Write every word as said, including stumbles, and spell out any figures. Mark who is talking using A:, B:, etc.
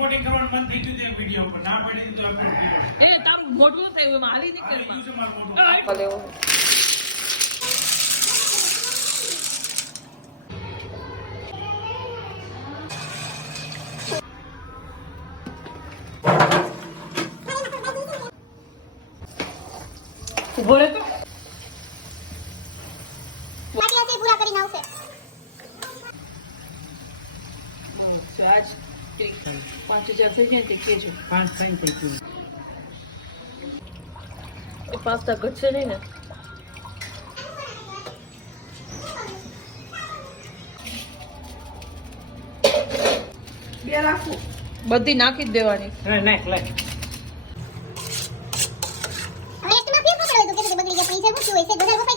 A: reporting કરવાનું મન થઈ ગયું છે વિડિયો પર ના પડી તો
B: એ તામ મોટું થયું એમાં હાલી
A: આવી
B: નીકળ
A: ગયું છે મારું મોટું
B: ભલે ઉભો રહે તો
C: બાકી હશે પૂરા કરીને આવશે
B: આજ પાંચ હજાર થઈ ગયા તે કેજો
D: પાંચ થઈ થઈ ગયું
B: પાસ્તા ઘટશે નહીં ને બે રાખું બધી નાખી જ દેવાની
D: હવે નાખ લાખ
C: હવે એસ્ટમાં ફેર પકડો તો કે બગડી ગયા પૈસા ભૂખ્યું હોય છે બધા